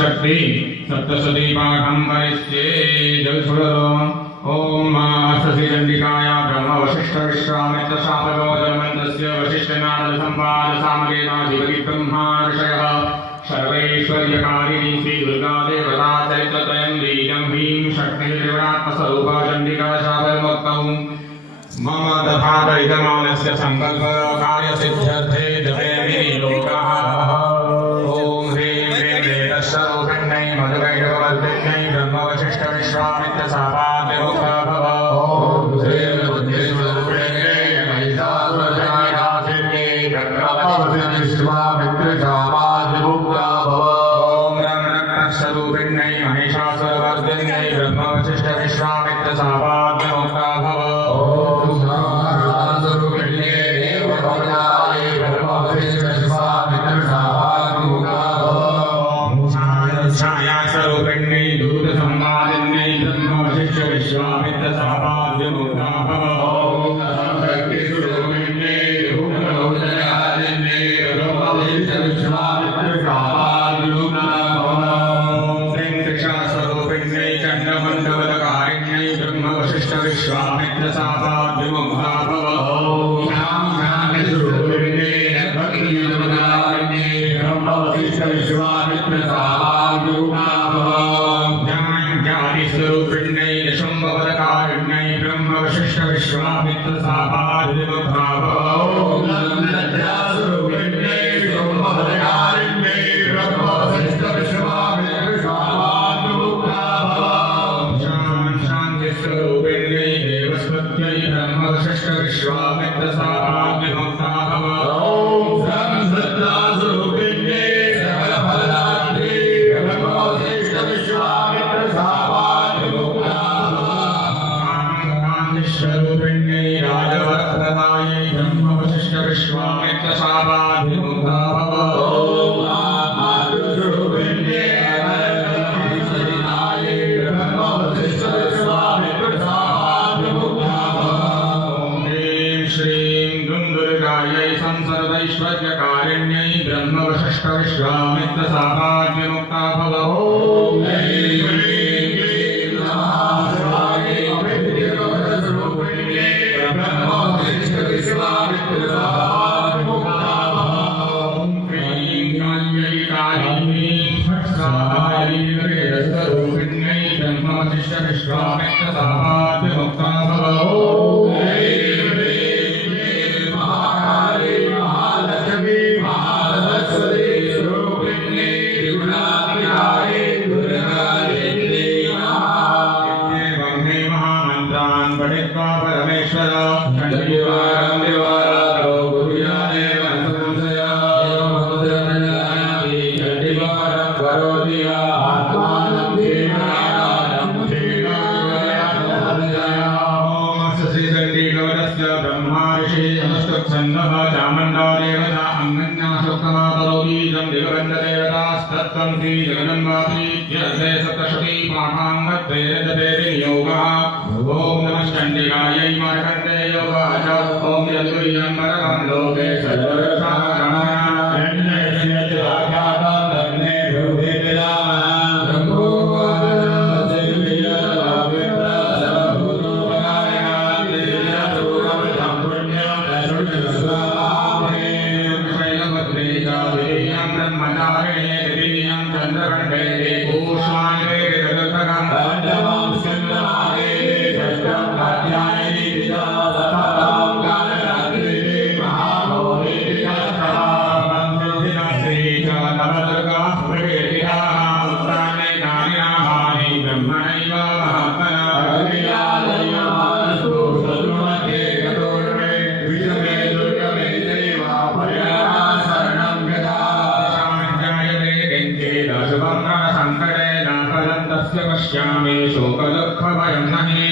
शक्ति सप्तशती पाठं वरिष्ये जलसुरलो ओम श्रीचंडिकाय ब्रह्म वशिष्ठ विश्वामित्र शापगोचरमन्त्रस्य वशिष्ठनारद संवाद सामवेदाधिपति ब्रह्मा ऋषयः सर्वैश्वर्यकारिणी श्री दुर्गा देवता चरित्रत्रयं बीजं ह्रीं शक्तिर्देवतात्मस्वरूपा चंडिका शापविमुक्तौ मम तथापरिगमानस्य संकल्पकार्यसिद्ध्यर्थे जपे विनियोगः ओम ह्रीं ह्रीं वेदस्वरूपिण्यै मधुकैटकवर्तिन्यै ब्रह्मवशिष्ठ विश्वामित्र शापाद्विमुक्ता भव ओम श्रीं बुद्धिस्वरूपिण्यै महिषासुरसंहितासिद्ध्यै ब्रह्मवशिष्ठ विश्वामित्र शापाद्विमुक्ता भव ओम रमणस्वरूपिण्यै महिषासुरवर्धिन्यै ब्रह्मवशिष्ठ विश्वामित्र शापाद्विमुक्ता भव छायास्वरूपिण्यै दूतसंवादिन्यै ब्रह्मवशिष्ठ विश्वामित्र शापाद्विमुक्ता भव ओम शक्तिस्वरूपिण्यै रूपलोचनादिन्यै ब्रह्मवशिष्ठ विश्वामित्र शापाद्विमुक्ता भव श्रीं कृष्णस्वरूपिण्यै चण्डमण्डलकारिण्यै ब्रह्मवशिष्ठ विश्वामित्र शापाद्विमुक्ता भव ओम ज्ञानस्वरूपिण्यै भक्तियोगकारिण्यै ब्रह्मवशिष्ठ विश्वामित्र ज्ञानिस्वरूपिण्यै यशंभवदकारिण्यै ब्रह्मवशिष्ठ विश्वामित्र शापाद्विमुक्ता भव ओम लज्जास्वरूपिण्यै शंभवदकारिण्यै ब्रह्मवशिष्ठ विश्वामित्र शापाद्विमुक्ता भव शान्तिस्वरूपिण्यै देवस्पत्यै ब्रह्मवशिष्ठ विश्वामित्र शापाद्विमुक्ता भव ओम श्रद्धास्वरूपिण्यै सकलफलदात्रे ब्रह्मवशिष्ठ विश्वामित्र शापाद्विमुक्ता भव स्वरूपिण्यै राजवरप्रदायै ब्रह्मवशिष्ठ विश्वामित्र शापाद्विमुक्ता भव ओम मातृस्वरूपिण्यै अनन्तसरितायै ब्रह्मवशिष्ठ विश्वामित्र शापाद्विमुक्ता भव ओम ह्रीं श्रीं दुन्दुर्गायै संसर्गैश्वर्यकारिण्यै ब्रह्मवशिष्ठ विश्वामित्र शापाद्विमुक्ता भव ओम ह्रीं ह्रीं क्लीं नमः शिवायै विद्यास्वरूपिण्यै ब्रह्मवशिष्ठ विश्वामित्र शापाद्विमुक्ता भव ओम क्लीं काल्यै कालिनी फट्सायै स्वरूपिण्यै ब्रह्मवशिष्ठ विश्वामित्र शापाद्विमुक्ता भव ओम ह्रीं ह्रीं क्लीं महाकाली महालक्ष्मी महासरस्वती स्वरूपिण्यै त्रिगुणात्मिकायै दुर्गायै नमः वन्दे महामन्त्रान् पठित्वा परमेश्वर चण्डीवारं द्विवारातो गुरुयादेव संशया चण्डीवारं करोति आत्मानं धीरानं ओम श्रीचण्डीगौरस्य ब्रह्मा ऋषि अनुष्टुप्छन्दः चामुण्डा देवता अङ्गन्या शुक्रमा करोतीजं दिगबन्धदेवतास्तत्त्वं श्रीजगदम्बाप्रीत्यर्थे सप्तशती पाठाङ्गत्वे जपे विनियोगः ओम नमः चण्डिकायै मार्कण्डेय उवाच ओम यदुर्यं परमं लोके पश्यामि शोकदुःखभयं नहि